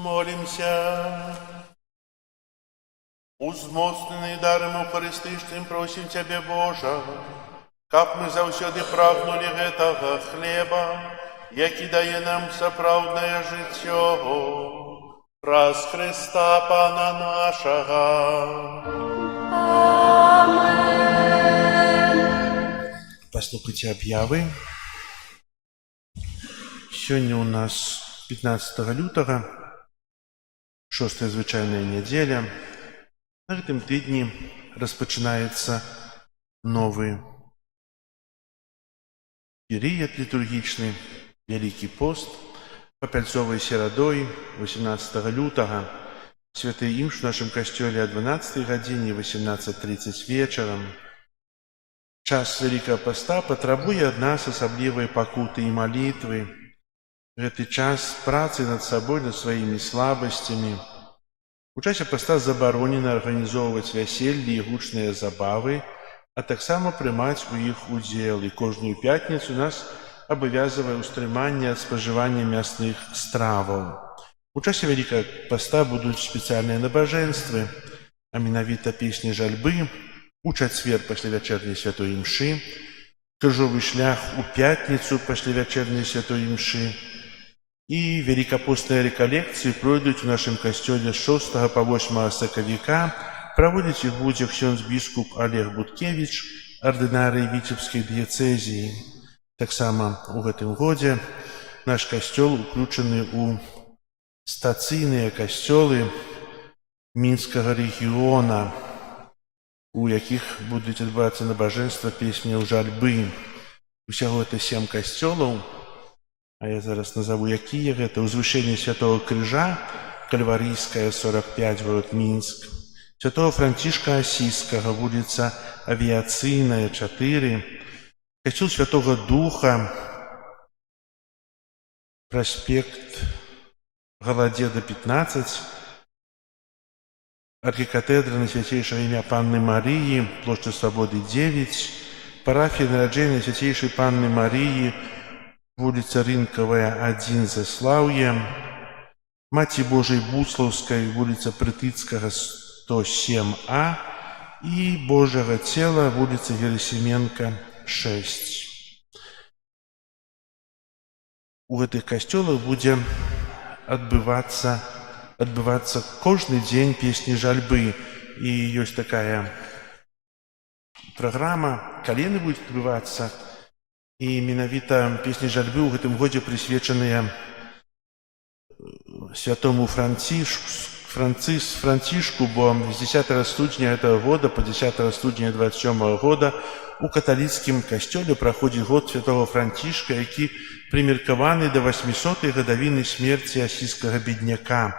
Молимся. Узмоцнений даром Охаристичним просим Тебе, Божа, как мы заўсёды прагнули гэтага хлеба, які дае нам сапраўднае жыццё, праз Христа Пана нашага. Послухайте объявы. Сёння у нас 15 лютага, 6-я звычайная нядзеля. На гэтым тыдні распачынаецца новы перыяд літургічны, Вялікі пост. Папяльцовай серадой 18 лютага святы імш у нашым касцёле о 12 гадзіне, 18:30 вечарам. Час Вялікага поста патрабуе ад нас асаблівай пакуты і малітвы. Гэты час працы над сабой, над сваімі слабасцямі. У часе поста забаронена арганізоўваць вяселлі і гучныя забавы, а таксама прымаць у іх удзел. І кожную пятніцу нас абавязвае ўстрыманне ад спажывання мясных страваў. У часе Вялікага поста будуць спецыяльныя набажэнствы, а менавіта песні жальбы, у чацвер пасля вячэрняй святой імшы, крыжовы шлях у пятніцу пасля вячэрняй святой імшы, і великапостныя рэкалекцыі пройдуць у нашым касцёле з 6 па 8 сакавіка. Праводзіць іх будзе ксёндз-біскуп Олег Буткевіч, ардынарый Віцебскай дыяцэзіі. Таксама у гэтым годзе наш касцёл уключаны ў стацыйныя касцёлы мінскага рэгіёна, у якіх будуць адбывацца набажэнства песняў жальбы. Усяго гэта 7 касцёлаў. А я зараз назову, якія гэта. Узвышэнне Святого Крыжа, Кальварійская, 45, город Мінск. Святого Францішка Асійскага, вуліца Авіацыйная, 4. Касцёл Святого Духа, праспект Галадзеда, 15. Архікатэдра Найсвяцейшага імя Панны Марыі, плошча Свабоды, 9. Парафія нараджэння Свяцейшай Панны Марыі, вуліца Рынкавая, 1, Заслаўе. Маці Божай Буслаўскай, вуліца Прытыцкага, 107А. І Божага Цела, вуліца Герасіменка, 6. У гэтых касцёлах будзе адбывацца кожны дзень песні жальбы. І ёсць такая праграма, калі яны будуць адбывацца. І менавіта песні жальбы ў гэтым годзе прысвечаныя святому Францішку, бо з 10 студзеня гэтага года по 10 студзеня 27 года у каталіцкім касцёле праходзіць год святого Францішка, які прымеркаваны да 800-й гадавіны смерці асійскага бедняка.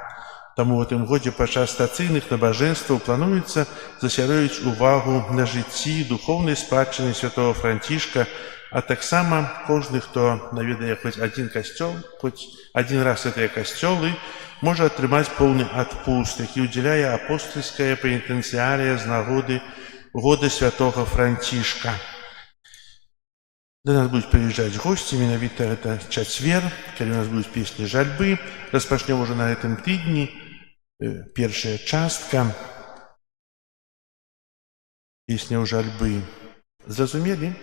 Таму ў гэтым годзе падчас стацыйных набажэнстваў плануецца засяроіць увагу на жыцці духоўнай спадчыны святого Францішка, а таксама кожны, хто наведае хоць адзін касцёл, хоць адзін раз гэтыя касцёлы, можа атрымаць поўны адпуст, які ўдзяляе апостальская пенітэнцыярыя з нагоды года святого Францішка. Да нас будуць прыязджаць госці, менавіта гэта чацвер, калі у нас будуць песні жальбы. Распачнём ужо на гэтым тыдні. Першая частка песняў жальбы. Зразумелі,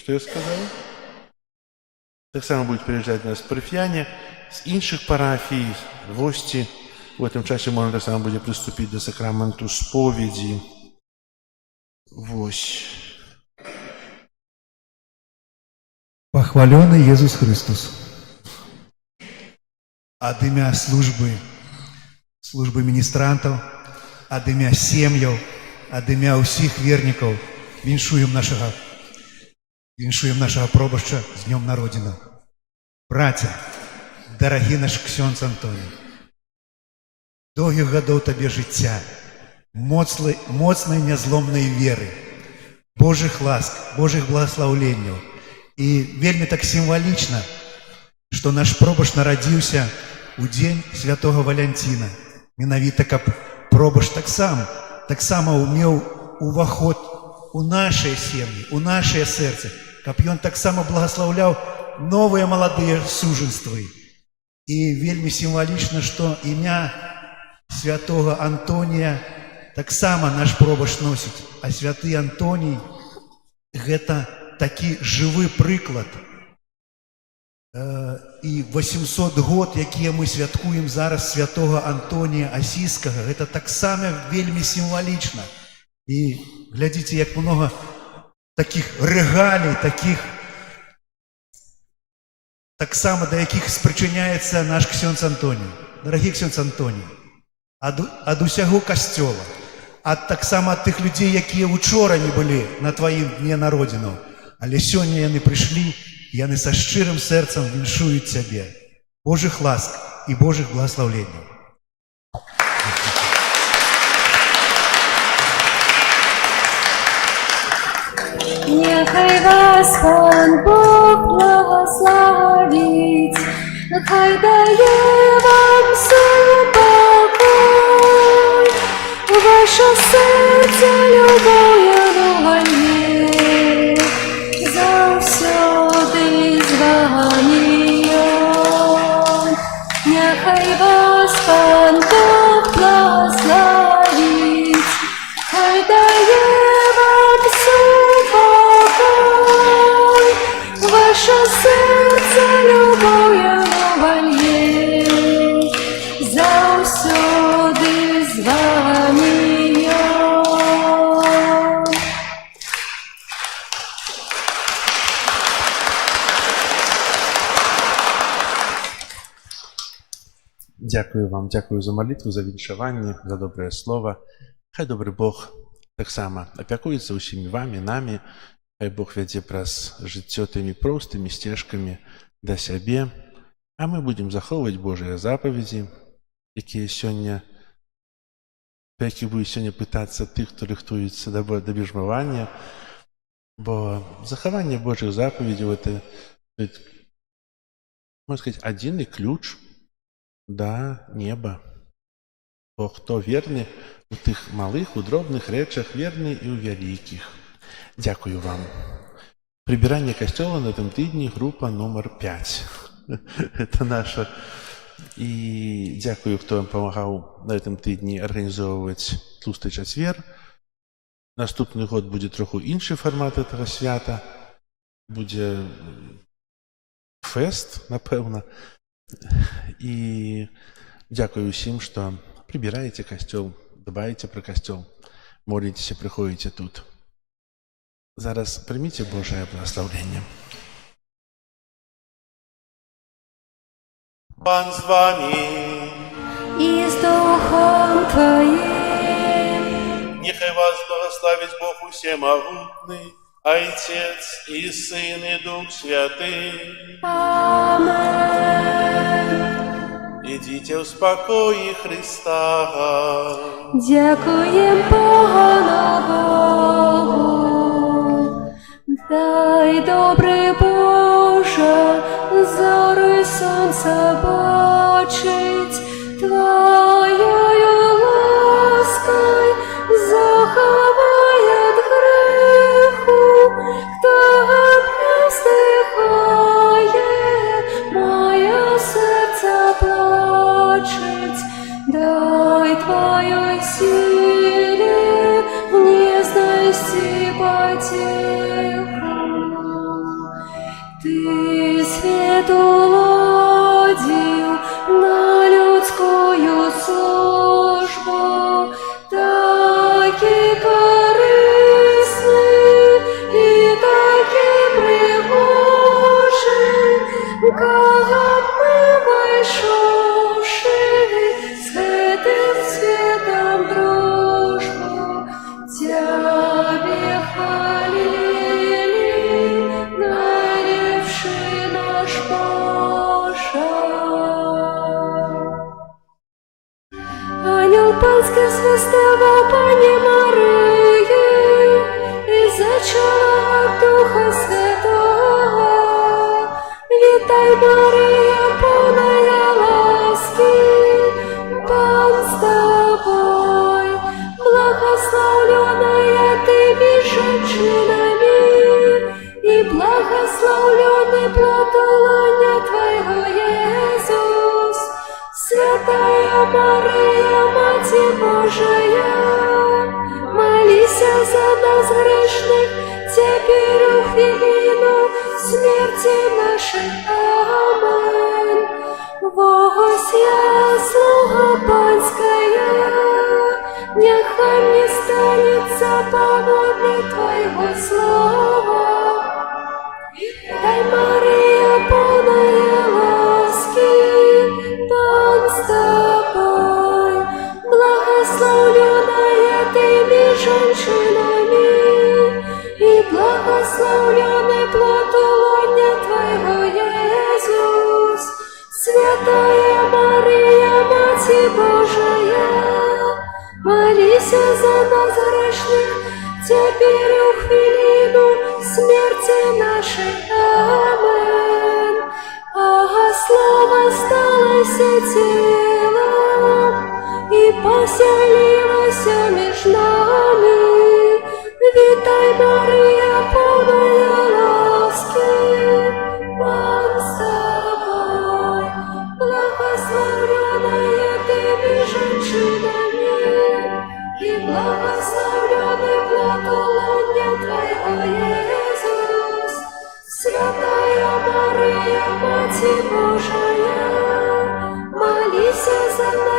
што я сказаў? Таксама будуць прыязджаць нас парафіяне з іншых парафій, госці. У гэтым часе можна таксама будзе прыступіць да сакраменту споведзі. Вось. Похваленный Иисус Христос. Ад імя службы міністрантаў, ад імя сем'яў, ад імя ўсіх вернікаў віншуем нашага пробашча з днём народзінаў. Браце, дарагі наш ксёндз Антоній, доўгіх гадоў табе жыцця, моцнай нязломнай веры, Божых ласк, Божых благаслаўленняў. І вельмі так сімвалічна, што наш пробаш нарадзіўся у дзень святого Валянціна. Менавіта, каб пробаш таксама умеў уваход у нашыя сем'і, у нашыя сэрцы, каб ён таксама благаслаўляў новыя маладыя сужанствы. І вельмі символічна, што імя святого Антонія таксама наш пробашч носіць. А святы Антоній гэта такі жывы прыклад. І 800 год, якія мы святкуем зараз святого Антонія Асійскага, гэта таксама вельмі сімвалічна. І глядзіце, як много таких регалій, таких таксама да якіх спрычыняецца наш ксёндз Антоній. Дарагі ксёндз Антоній, ад усяго касцёла, ад таксама ад тых людзей, якія учора не былі на тваім дне народзінаў, але сёння яны прыйшлі, яны са шчырым сэрцам віншуюць цябе. Божых ласк і Божых благаслаўленняў. Нехай вас Пан Бог благословить, нехай дає вам покой, ваше серце любов'є завсюди з вами. Нехай вас Пан Бог благословить, хай дає вам покой, ваше серце любов'ю вольє, завсюди з вами. Дякую вам, дякую за молитву, за віншаванне, за добрае слово. Хай добры Бог таксама апякуецца ўсімі вамі, намі. Хай Бог вядзе праз жыццё тымі простымі сцежкамі да сябе. А мы будзем захоўваць Божыя запаведзі, якія сёння, па якіх будзе сёння пытацца тых, хто рыхтуецца да бежмавання. Бо захаванне Божых запаведзяў — это, можна сказаць, адзіны ключ да неба. Бо хто верны у тых малых, у дробных рэчах, верны і ў вялікіх. Дякую вам. Прибирание костела на этом тыдні группа номер 5. Это наша. И дякую, кто вам помогал на этом тыдні организовывать тлусты чацвер. Наступный год будет троху інший формат этого свята. Будет фест, напевно. И дякую усім, что прибираете костел, дбаете про костел, молитесь и приходите тут. Зараз прийміть Божє благословення. Пан з вами. І з Духом Твоїм. Нехай вас благословить Бог усемогутний, Отец и Сын и Дух Святый. Амен. Идите в спокої Христа. Дякуєм Богу. Дай, добрий Боже, зори сонця бачить, Твоєю ласкою заховай від греху, хто не вздихає, моє серце плачить. Дай Твоей силе мне знайти потеху. Ты свет уладил на людскую службу, таки корыстный и таки пригожий, как мы войшовши с этим светом дружбу, Тебе хвалили, наливший наш Боже. Ангел панський свистував Пані Марії і зачала Духа Святого. Вітай, Марія, повная ласки, Пан з тобою, благословленная ты меж женщинами, и благословленный плод лона Твоего, Иисус. Ось я, слуга панская, нехай мне станется поводле Твоего слова. Дай, Мария, полная ласки, Пан с Тобой, благословленная Ты женщинами, и благословленный плод лона Твоего, Иисус. Святая Мария, Мать Божия, молись за нас грешных, теперь у хвилину смерти нашей. Амен. А Слово сталося телом и поселилось между нами. Витай, Мария, полная ласки, Пан с Тобой, благословленная Ты женщинами, и благословленный плод лона Твоего, Иисус. Святая Мария, Мать Божия, молись за нас.